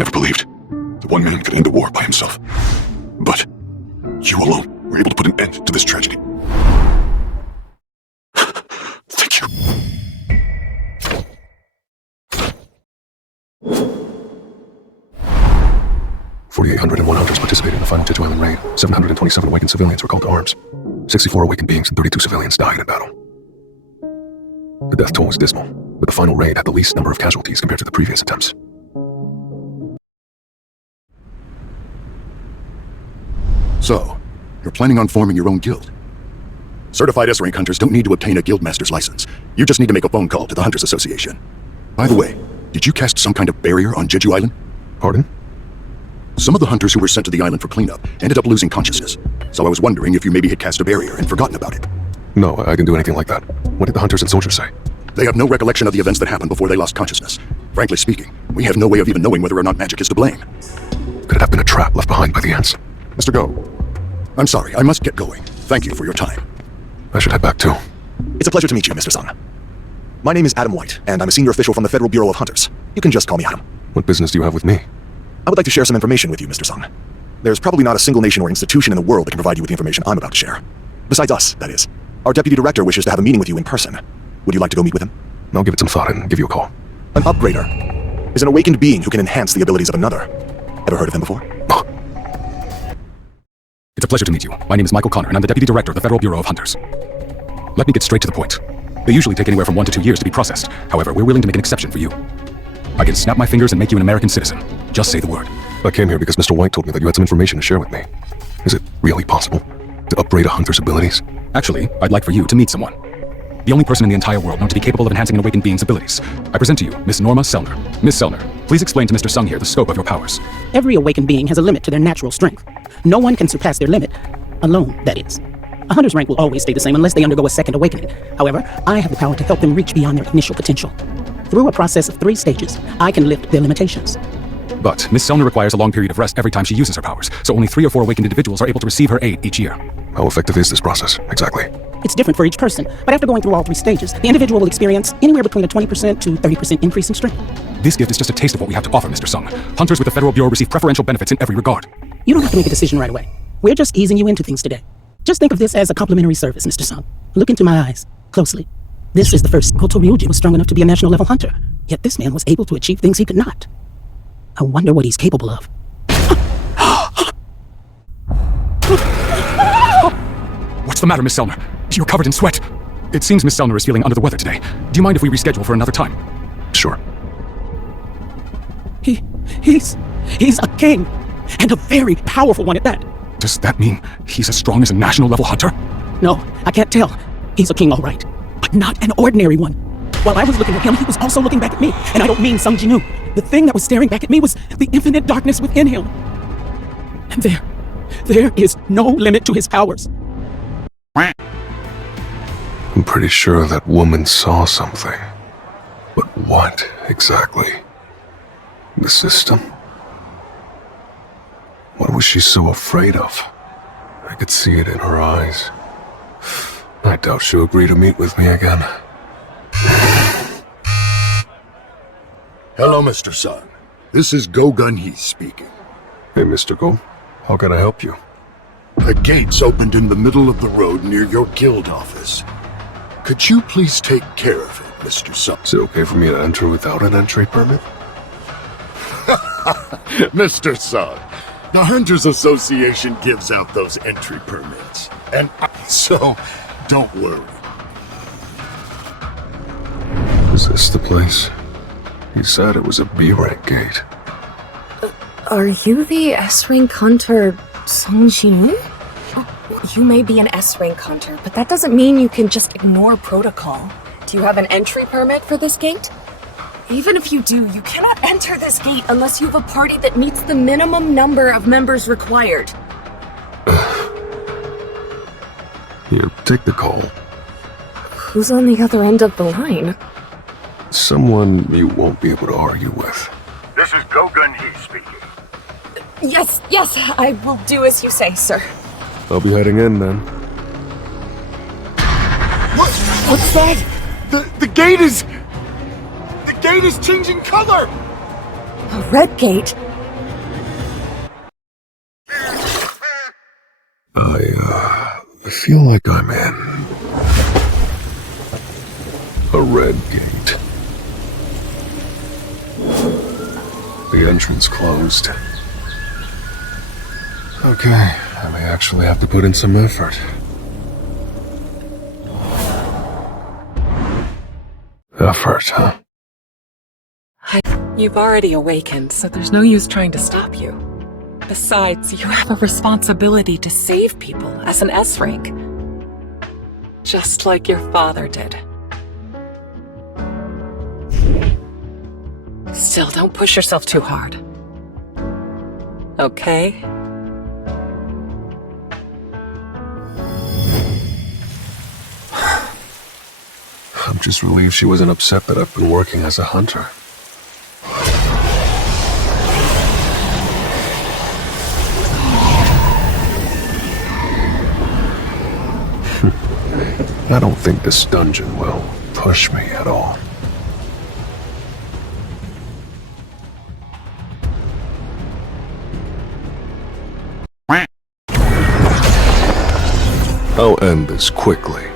never believed that one man could end the war by himself. But you alone were able to put an end to this tragedy. Thank you. 4,801 hunters participated in the final Jeju Island raid. 727 awakened civilians were called to arms. 64 awakened beings and 32 civilians died in battle. The death toll was dismal, but the final raid had the least number of casualties compared to the previous attempts. So, you're planning on forming your own guild? Certified S-rank hunters don't need to obtain a guildmaster's license. You just need to make a phone call to the Hunters Association. By the way, did you cast some kind of barrier on Jeju Island? Pardon? Some of the hunters who were sent to the island for cleanup ended up losing consciousness. So I was wondering if you maybe had cast a barrier and forgotten about it. No, I didn't do anything like that. What did the hunters and soldiers say? They have no recollection of the events that happened before they lost consciousness. Frankly speaking, we have no way of even knowing whether or not magic is to blame. Could it have been a trap left behind by the ants? Mr. Go, I'm sorry, I must get going. Thank you for your time. I should head back too. It's a pleasure to meet you, Mr. Sung. My name is Adam White, and I'm a senior official from the Federal Bureau of Hunters. You can just call me Adam. What business do you have with me? I would like to share some information with you, Mr. Sung. There's probably not a single nation or institution in the world that can provide you with the information I'm about to share. Besides us, that is. Our deputy director wishes to have a meeting with you in person. Would you like to go meet with him? I'll give it some thought and give you a call. An upgrader is an awakened being who can enhance the abilities of another. Ever heard of him before? Oh. It's a pleasure to meet you. My name is Michael Connor, and I'm the Deputy Director of the Federal Bureau of Hunters. Let me get straight to the point. They usually take anywhere from 1 to 2 years to be processed. However, we're willing to make an exception for you. I can snap my fingers and make you an American citizen. Just say the word. I came here because Mr. White told me that you had some information to share with me. Is it really possible to upgrade a hunter's abilities? Actually, I'd like for you to meet someone. The only person in the entire world known to be capable of enhancing an awakened being's abilities. I present to you Miss Norma Selner. Miss Selner, please explain to Mr. Sung here the scope of your powers. Every awakened being has a limit to their natural strength. No one can surpass their limit, alone, that is. A hunter's rank will always stay the same unless they undergo a second awakening. However, I have the power to help them reach beyond their initial potential. Through a process of 3 stages, I can lift their limitations. But Miss Selner requires a long period of rest every time she uses her powers, so only 3 or 4 awakened individuals are able to receive her aid each year. How effective is this process, exactly? It's different for each person, but after going through all 3 stages, the individual will experience anywhere between a 20% to 30% increase in strength. This gift is just a taste of what we have to offer, Mr. Sung. Hunters with the Federal Bureau receive preferential benefits in every regard. You don't have to make a decision right away. We're just easing you into things today. Just think of this as a complimentary service, Mr. Sung. Look into my eyes, closely. This is the first Koto Ryuji was strong enough to be a national level hunter, yet this man was able to achieve things he could not. I wonder what he's capable of. What's the matter, Miss Selner? You're covered in sweat. It seems Miss Selner is feeling under the weather today. Do you mind if we reschedule for another time? Sure. He's a king, and a very powerful one at that. Does that mean he's as strong as a national level hunter? No, I can't tell. He's a king, all right, but not an ordinary one. While I was looking at him, he was also looking back at me, and I don't mean Sung Jinu. The thing that was staring back at me was the infinite darkness within him. And there is no limit to his powers. I'm pretty sure that woman saw something. But what exactly? The system? What was she so afraid of? I could see it in her eyes. I doubt she'll agree to meet with me again. Hello, Mr. Sung. This is Go Gun Hee speaking. Hey, Mr. Go. How can I help you? The gates opened in the middle of the road near your guild office. Could you please take care of it, Mr. Sung? Is it okay for me to enter without an entry permit? Mr. Sung, the Hunters Association gives out those entry permits. So, don't worry. Is this the place? He said it was a B-rank gate. Are you the S-rank hunter, Sung Jin? You may be an S-rank hunter, but that doesn't mean you can just ignore protocol. Do you have an entry permit for this gate? Even if you do, you cannot enter this gate unless you have a party that meets the minimum number of members required. Here, take the call. Who's on the other end of the line? Someone you won't be able to argue with. This is Go Gun Hee speaking. Yes, I will do as you say, sir. I'll be heading in then. What's that? The gate is... The gate is changing color! A red gate? feel like I'm in a red gate. The entrance closed. Okay, I may actually have to put in some effort. Effort, huh? You've already awakened, so there's no use trying to stop you. Besides, you have a responsibility to save people as an S rank. Just like your father did. Still, don't push yourself too hard. Okay? I'm just relieved she wasn't upset that I've been working as a hunter. I don't think this dungeon will push me at all. I'll end this quickly.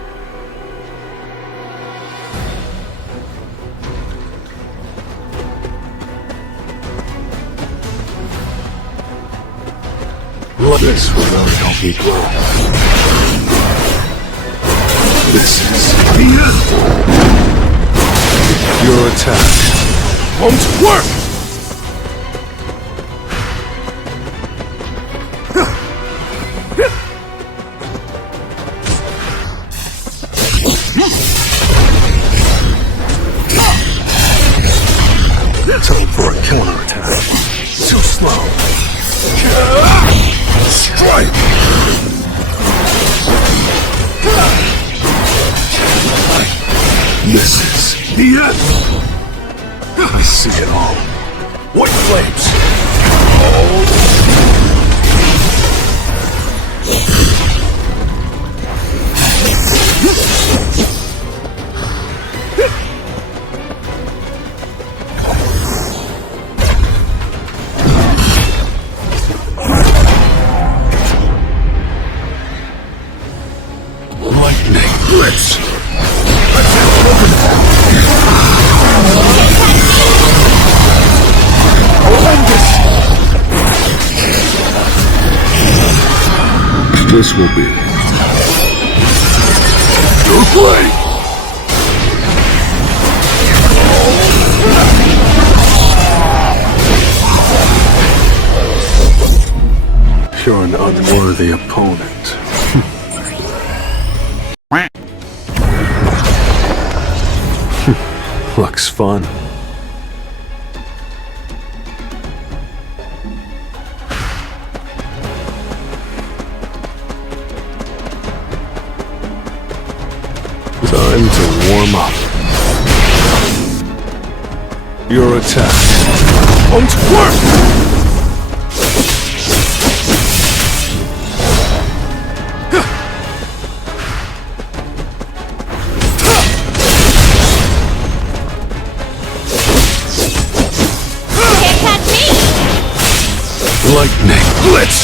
This will really help me grow. This is the end. Your attack won't work! Time for a counterattack. Too slow. Strike! This is the end! I see it all. White flames! Lightning blitz! This will be your play! You're an unworthy opponent. Looks fun. Time to warm up. Your attack won't work! Can't catch me! Lightning blitz!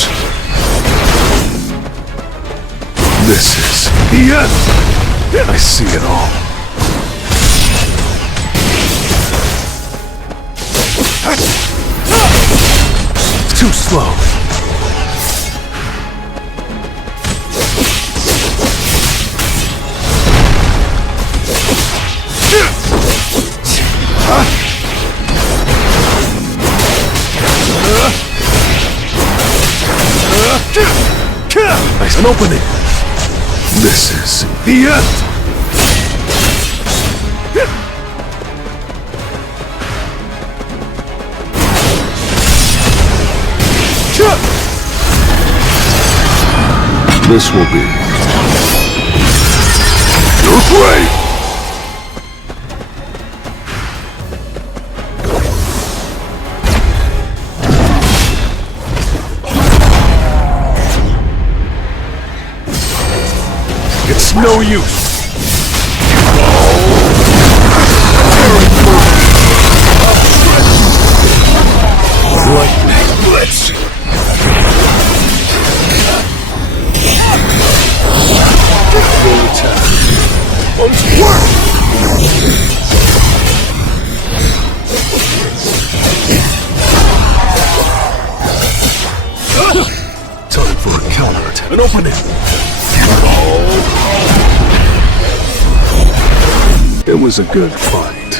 This is the end! I see it all. Too slow. Nice an opening. This is the end! This will be your prey! It's no use! Lightning blitz! It was a good fight.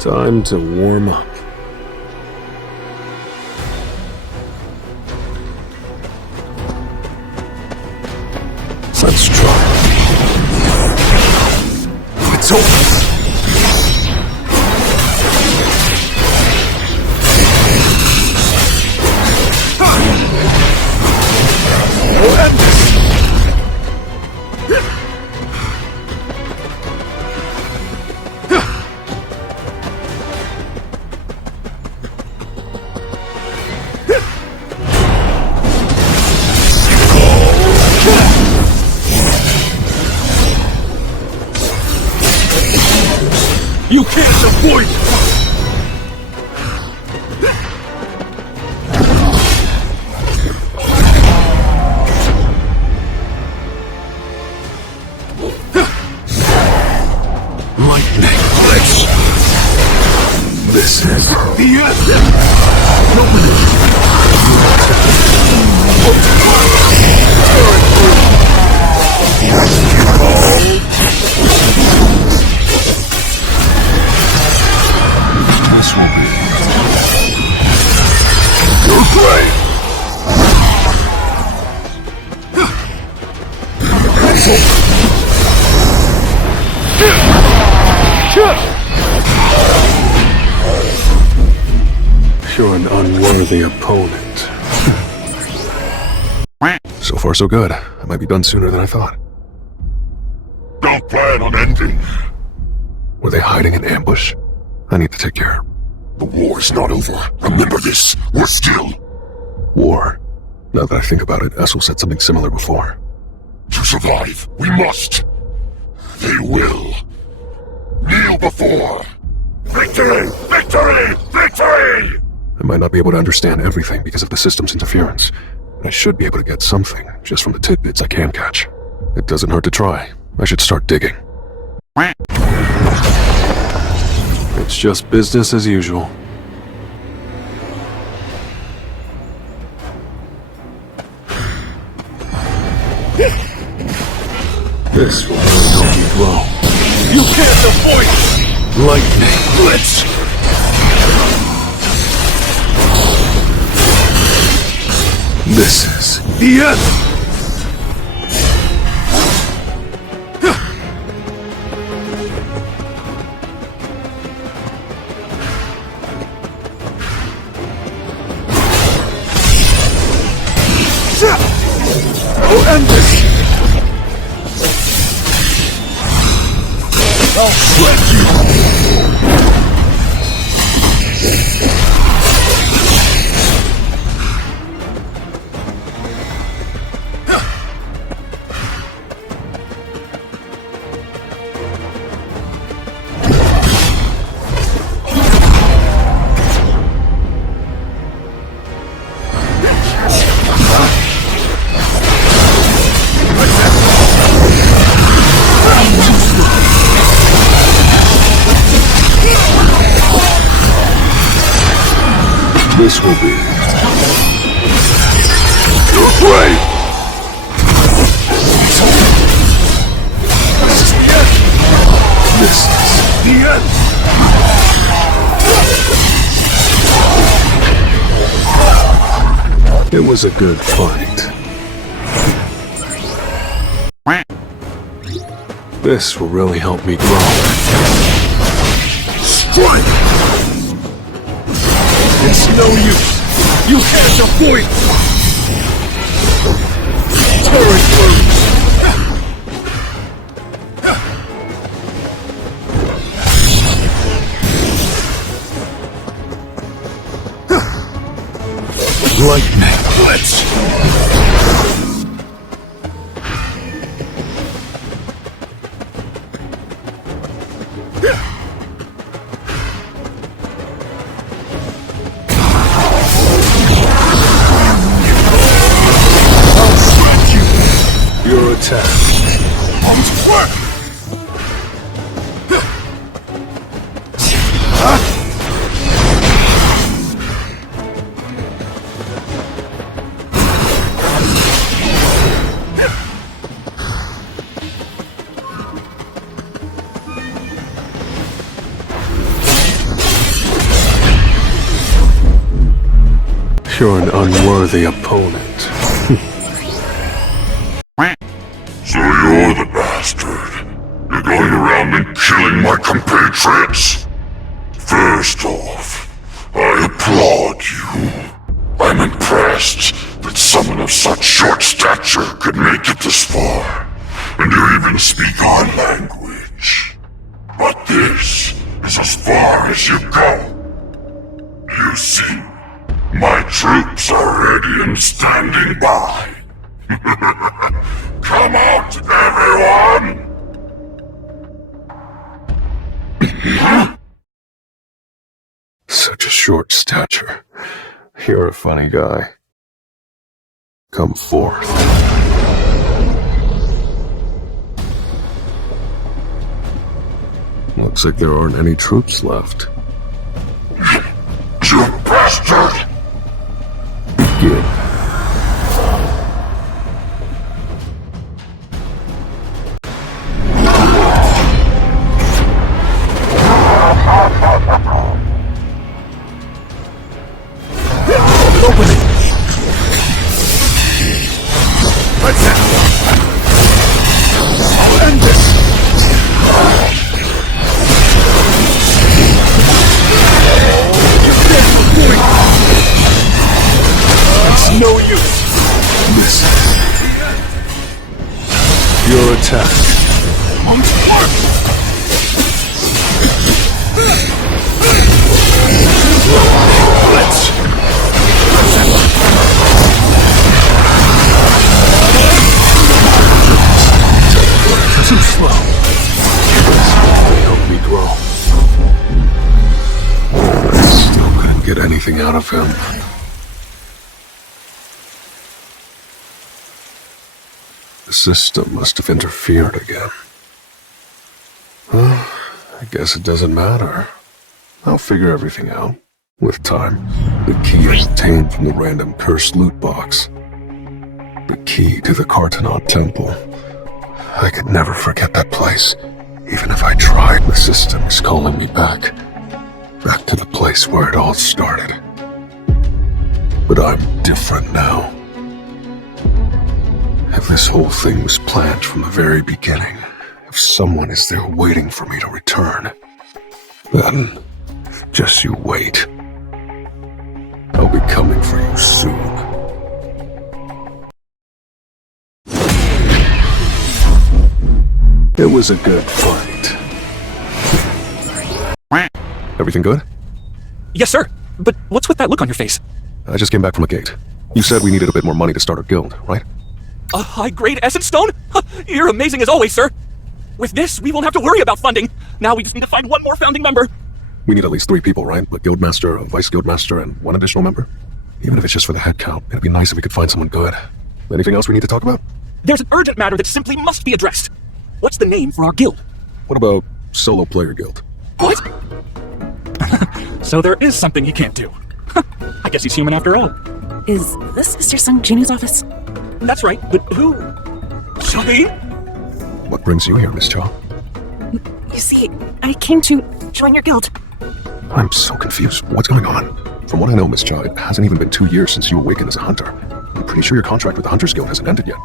Time to warm up. Let's try. It's over. We'll end this. You can't avoid it! Lightning blitz. This is the end. This will be. You're great. You're an unworthy opponent. So far, so good. I might be done sooner than I thought. Don't plan on ending. Were they hiding in ambush? I need to take care. The war's not over. Remember this. We're still. War. Now that I think about it, Essel said something similar before. To survive, we must. They will. Kneel before. Victory! Victory! Victory! I might not be able to understand everything because of the system's interference, but I should be able to get something just from the tidbits I can catch. It doesn't hurt to try. I should start digging. It's just business as usual. This will really help me grow. You can't avoid it! Lightning blitz! This is the end! We'll end this. I'll shred you. This will be. You're great! This is the end! It was a good fight. This will really help me grow. Strike! It's no use! You can't avoid it! Turret blows! Lightning blitz! Your attack. you're an unworthy opponent. So you're the bastard. You're going around and killing my compatriots? First off, I applaud you. I'm impressed that someone of such short stature could make it this far. And you even speak our language. But this is as far as you go. You see, my troops are ready and standing by. Come out, everyone! Such a short stature. You're a funny guy. Come forth. Looks like there aren't any troops left. You bastard! Begin. Open it! Let's I'll end this! It's no use! Listen. Your attack. Too slow. Help me grow. I still couldn't get anything out of him. The system must have interfered again. Well, I guess it doesn't matter. I'll figure everything out. With time, the key is obtained from the random cursed loot box. The key to the Cartonaut Temple. I could never forget that place. Even if I tried, the system is calling me back. Back to the place where it all started. But I'm different now. If this whole thing was planned from the very beginning, if someone is there waiting for me to return, then just you wait. I'll be coming for you soon. It was a good fight. Everything good? Yes, sir. But what's with that look on your face? I just came back from a gate. You said we needed a bit more money to start our guild, right? A high-grade essence stone? You're amazing as always, sir. With this, we won't have to worry about funding. Now we just need to find one more founding member. We need at least 3 people, right? A guildmaster, a vice guildmaster, and 1 additional member? Even if it's just for the head count, it'd be nice if we could find someone good. Anything else we need to talk about? There's an urgent matter that simply must be addressed. What's the name for our guild? What about Solo Player Guild? What? So there is something he can't do. I guess he's human after all. Is this Mr. Sung Jinu's office? That's right, but who? Charlene? What brings you here, Miss Cha? You see, I came to join your guild. I'm so confused. What's going on? From what I know, Miss Cha, it hasn't even been 2 years since you awakened as a hunter. I'm pretty sure your contract with the Hunters Guild hasn't ended yet.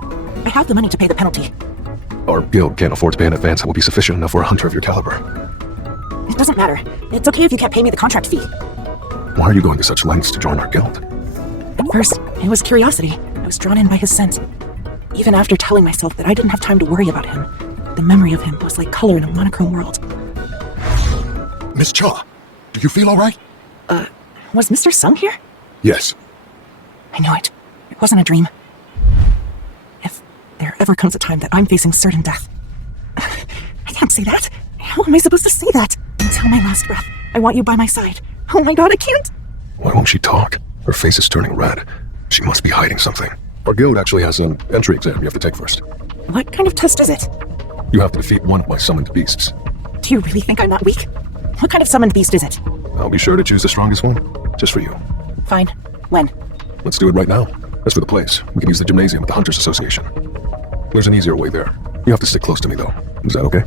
I have the money to pay the penalty. Our guild can't afford to pay in advance that will be sufficient enough for a hunter of your caliber. It doesn't matter. It's okay if you can't pay me the contract fee. Why are you going to such lengths to join our guild? At first, it was curiosity. I was drawn in by his scent. Even after telling myself that I didn't have time to worry about him, the memory of him was like color in a monochrome world. Miss Cha, do you feel all right? Was Mr. Sung here? Yes. I knew it. It wasn't a dream. If there ever comes a time that I'm facing certain death... I can't say that. How am I supposed to say that? Until my last breath, I want you by my side. Oh my god, I can't! Why won't she talk? Her face is turning red. She must be hiding something. Our guild actually has an entry exam you have to take first. What kind of test is it? You have to defeat one of my summoned beasts. Do you really think I'm not weak? What kind of summoned beast is it? I'll be sure to choose the strongest one. Just for you. Fine. When? Let's do it right now. As for the place, we can use the gymnasium at the Hunters Association. There's an easier way there. You have to stick close to me, though. Is that okay?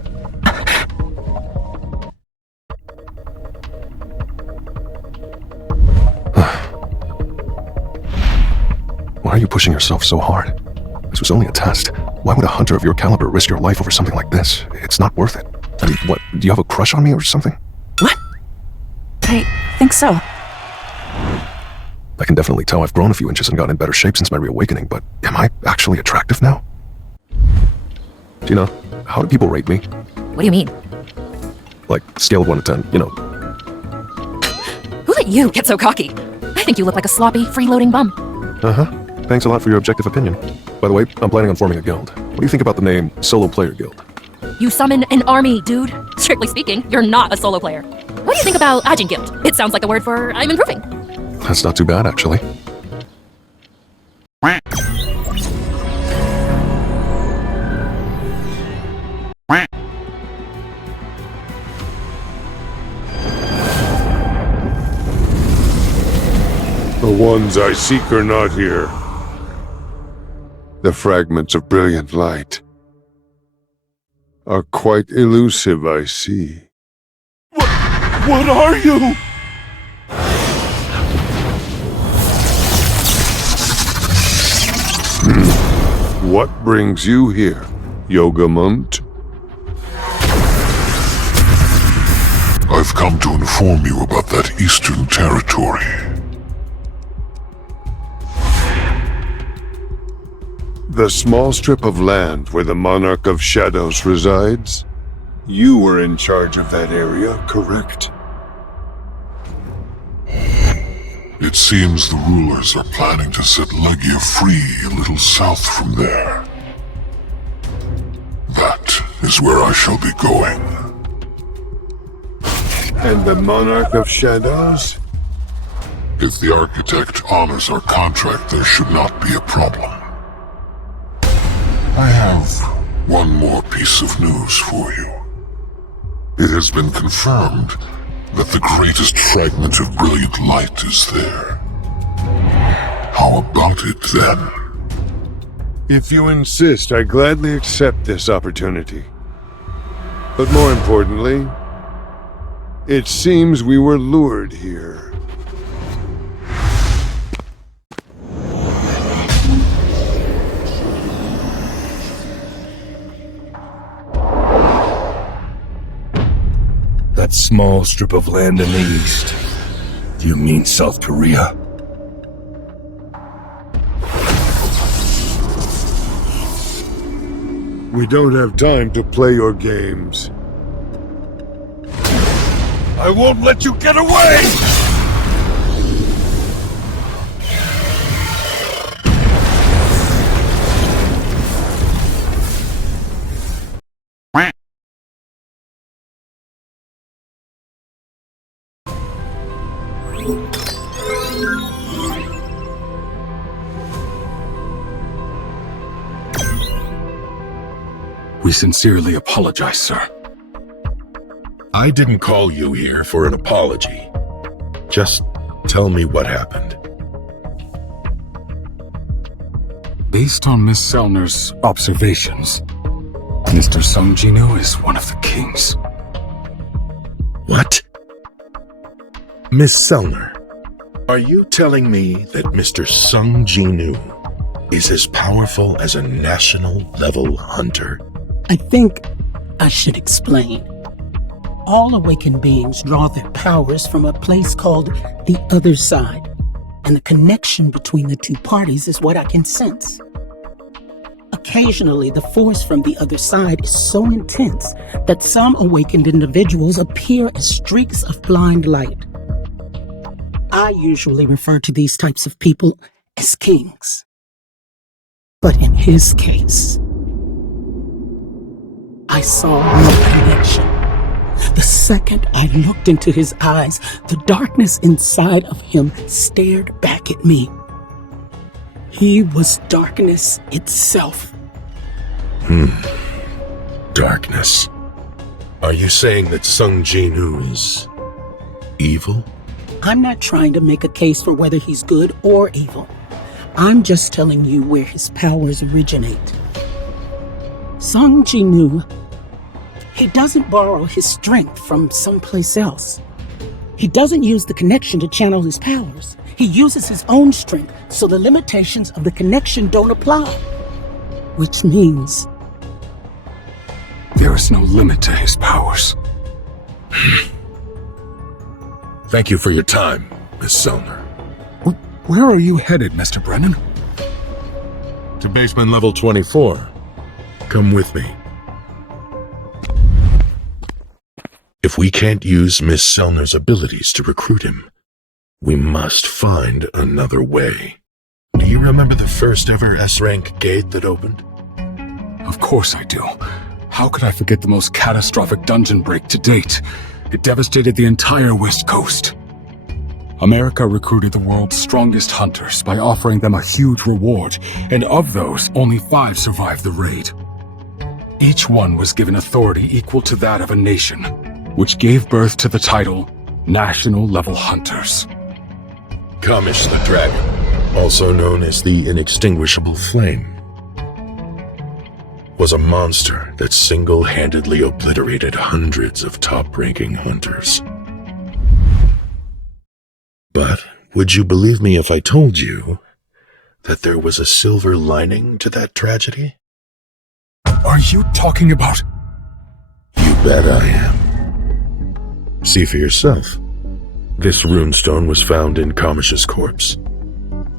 pushing yourself so hard? This was only a test. Why would a hunter of your caliber risk your life over something like this? It's not worth it. I mean, what, do you have a crush on me or something? What? I think so. I can definitely tell I've grown a few inches and gotten in better shape since my reawakening, but am I actually attractive now? Gina, how do people rate me? What do you mean? Like, scale of 1 to 10, you know. Who let you get so cocky? I think you look like a sloppy, freeloading bum. Uh-huh. Thanks a lot for your objective opinion. By the way, I'm planning on forming a guild. What do you think about the name Solo Player Guild? You summon an army, dude. Strictly speaking, you're not a solo player. What do you think about Ajin Guild? It sounds like the word for I'm improving. That's not too bad, actually. The ones I seek are not here. The fragments of brilliant light are quite elusive, I see. What are you? What brings you here, Yogamont? I've come to inform you about that eastern territory. The small strip of land where the Monarch of Shadows resides? You were in charge of that area, correct? It seems the rulers are planning to set Legia free a little south from there. That is where I shall be going. And the Monarch of Shadows? If the Architect honors our contract, there should not be a problem. I have one more piece of news for you. It has been confirmed that the greatest fragment of brilliant light is there. How about it, then? If you insist, I gladly accept this opportunity. But more importantly, it seems we were lured here. That small strip of land in the east. Do you mean South Korea? We don't have time to play your games. I won't let you get away! We sincerely apologize, sir. I didn't call you here for an apology. Just tell me what happened. Based on Miss Selner's observations, Mr. Sung Jinu is one of the kings. What? Miss Selner, are you telling me that Mr. Sung Jinu is as powerful as a national-level hunter? I think I should explain. All awakened beings draw their powers from a place called the other side, and the connection between the two parties is what I can sense. Occasionally, the force from the other side is so intense that some awakened individuals appear as streaks of blind light. I usually refer to these types of people as kings. But in his case, I saw no connection. The second I looked into his eyes, the darkness inside of him stared back at me. He was darkness itself. Darkness. Are you saying that Sung Jinu is evil? I'm not trying to make a case for whether he's good or evil. I'm just telling you where his powers originate. Sung Jinu, he doesn't borrow his strength from someplace else. He doesn't use the connection to channel his powers. He uses his own strength, so the limitations of the connection don't apply. Which means... There is no limit to his powers. Thank you for your time, Miss Selner. Where are you headed, Mr. Brennan? To basement level 24. Come with me. If we can't use Miss Selner's abilities to recruit him, we must find another way. Do you remember the first ever S-rank gate that opened? Of course I do. How could I forget the most catastrophic dungeon break to date? It devastated the entire West Coast. America recruited the world's strongest hunters by offering them a huge reward, and of those, only 5 survived the raid. Each one was given authority equal to that of a nation, which gave birth to the title National Level Hunters. Kamish the Dragon, also known as the Inextinguishable Flame, was a monster that single-handedly obliterated hundreds of top-ranking hunters. But would you believe me if I told you that there was a silver lining to that tragedy? Are you talking about... You bet I am. See for yourself. This runestone was found in Kamish's corpse.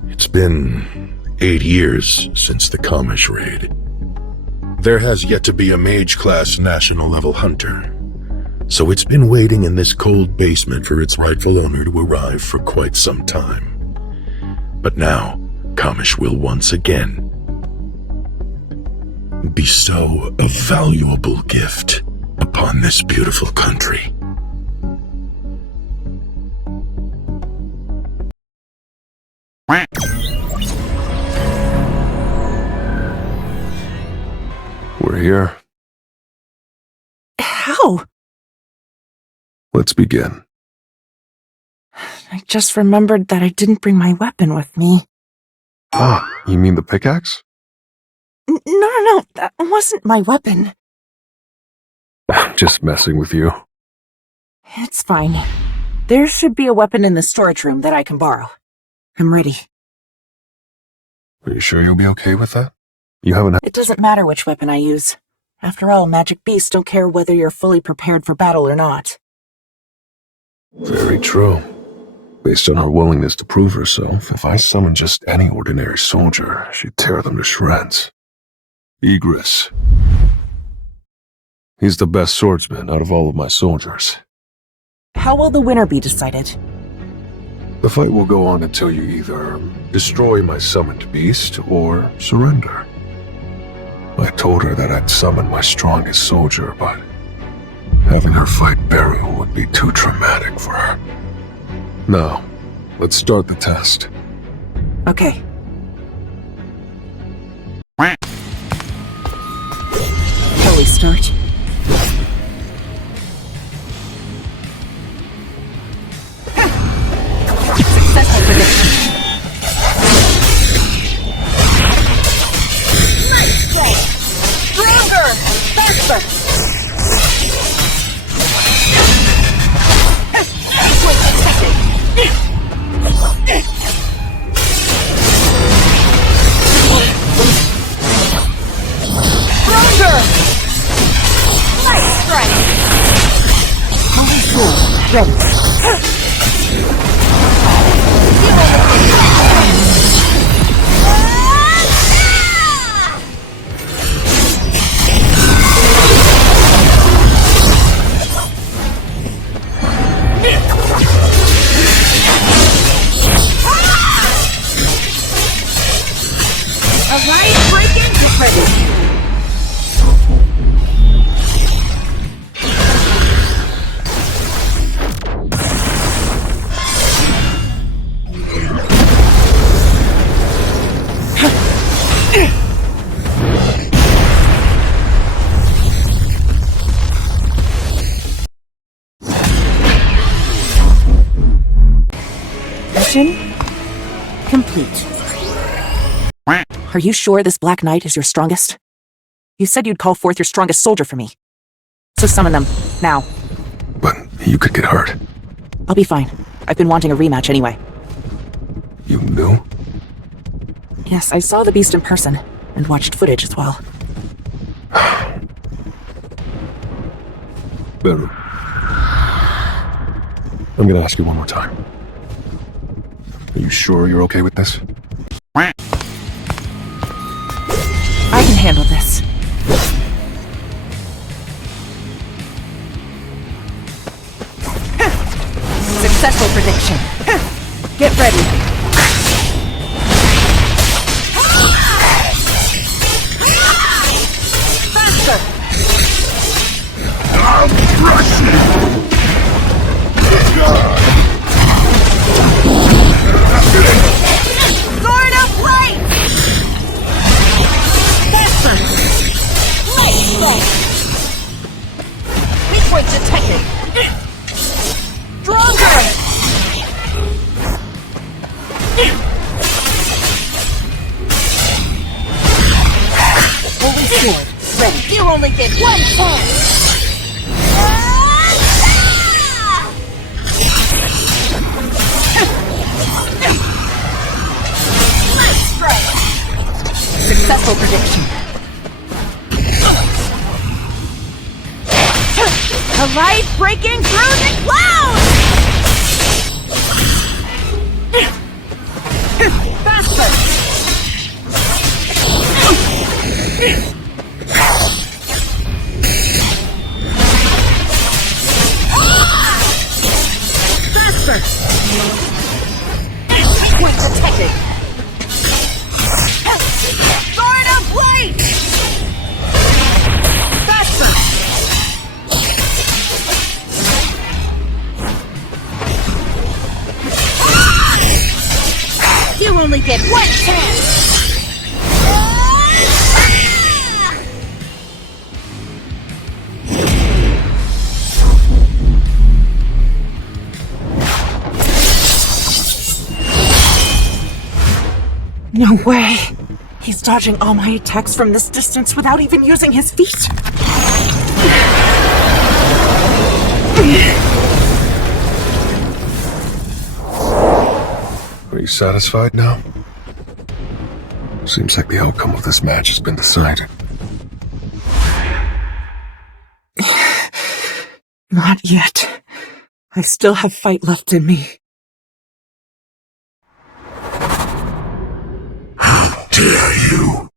It's been 8 years since the Kamish raid. There has yet to be a mage-class national-level hunter, so it's been waiting in this cold basement for its rightful owner to arrive for quite some time. But now, Kamish will once again bestow a valuable gift upon this beautiful country. We're here. How? Let's begin. I just remembered that I didn't bring my weapon with me. Ah, you mean the pickaxe? No, that wasn't my weapon. Just messing with you. It's fine. There should be a weapon in the storage room that I can borrow. I'm ready. Are you sure you'll be okay with that? You haven't... It doesn't matter which weapon I use. After all, magic beasts don't care whether you're fully prepared for battle or not. Very true. Based on her willingness to prove herself, if I summoned just any ordinary soldier, she'd tear them to shreds. Egris. He's the best swordsman out of all of my soldiers. How will the winner be decided? The fight will go on until you either destroy my summoned beast or surrender. I told her that I'd summon my strongest soldier, but having her fight burial would be too traumatic for her. Now, let's start the test. Okay. Shall we start? Successful prediction. Stronger! Faster! Stronger! Light strike! Holy sword, ready. Alliance breaking, get ready. Mission complete. Are you sure this Black Knight is your strongest? You said you'd call forth your strongest soldier for me. So summon them, now. But you could get hurt. I'll be fine. I've been wanting a rematch anyway. You knew? Yes, I saw the beast in person, and watched footage as well. Better. I'm gonna ask you one more time. Are you sure you're okay with this? I can handle this. Successful prediction. Get ready. Faster! I'll crush you! Sword of light! Faster! Light strike! Weak point detected! Stronger! Holy sword, ready. You only get one chance! Light strike! Successful prediction. A light breaking through the clouds! Faster! Faster! Point detected! Sword of light! Faster! You only get one chance! No way. He's dodging all my attacks from this distance without even using his feet. Are you satisfied now? Seems like the outcome of this match has been decided. Not yet. I still have fight left in me. Dare you?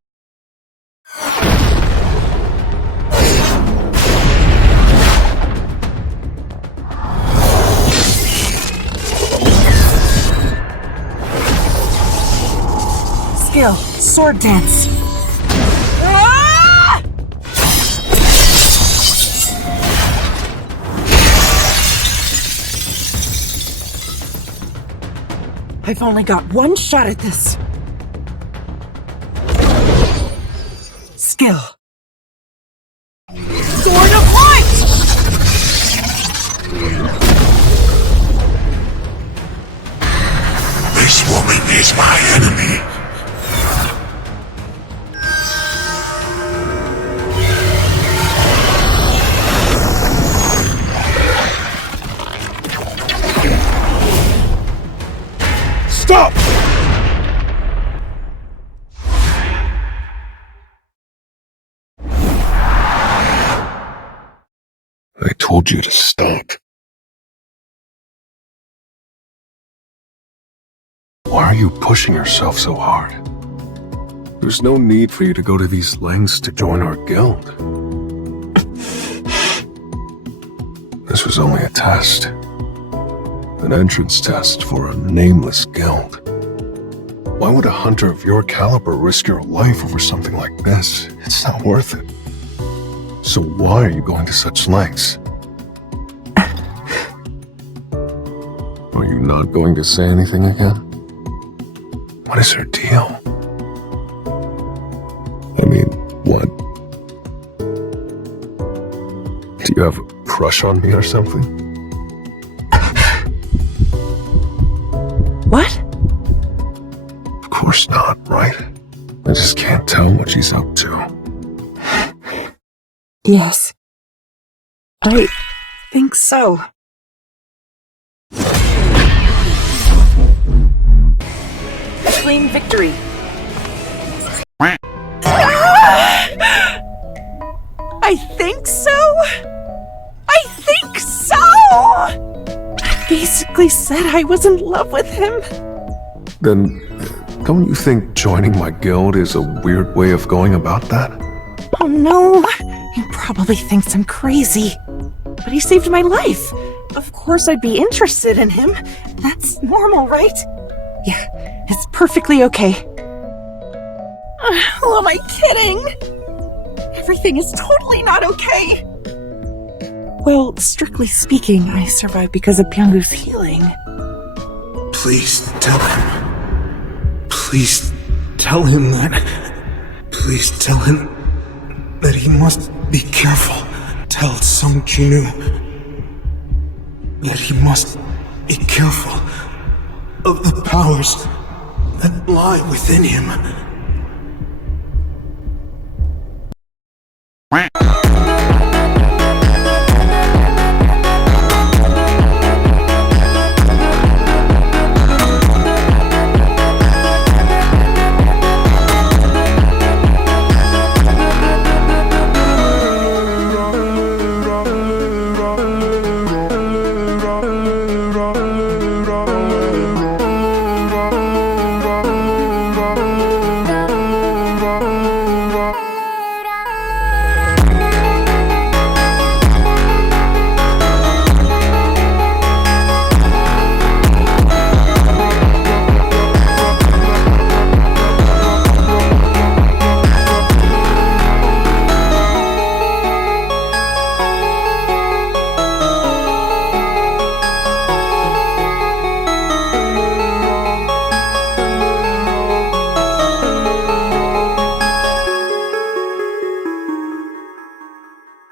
Skill, sword dance. Ah! I've only got one shot at this. Skill. Sword of light! This woman is my enemy. Stop! I told you to stop. Why are you pushing yourself so hard? There's no need for you to go to these lengths to join our guild. This was only a test. An entrance test for a nameless guild. Why would a hunter of your caliber risk your life over something like this? It's not worth it. So why are you going to such lengths? Are you not going to say anything again? What is her deal? I mean, what? Do you have a crush on me or something? What? Of course not, right? I just can't tell what she's up to. Yes. I think so. dazzling victory. I think so? I think so! I basically said I was in love with him. Then, don't you think joining my guild is a weird way of going about that? Oh no, he probably thinks I'm crazy. But he saved my life. Of course I'd be interested in him. That's normal, right? Yeah, it's perfectly okay. Who am I kidding? Everything is totally not okay. Well, strictly speaking, I survived because of Pyongyu's healing. Please tell him. Please tell him that. Please tell him that he must be careful. Tell Sung Jinu that he must be careful of the powers that lie within him.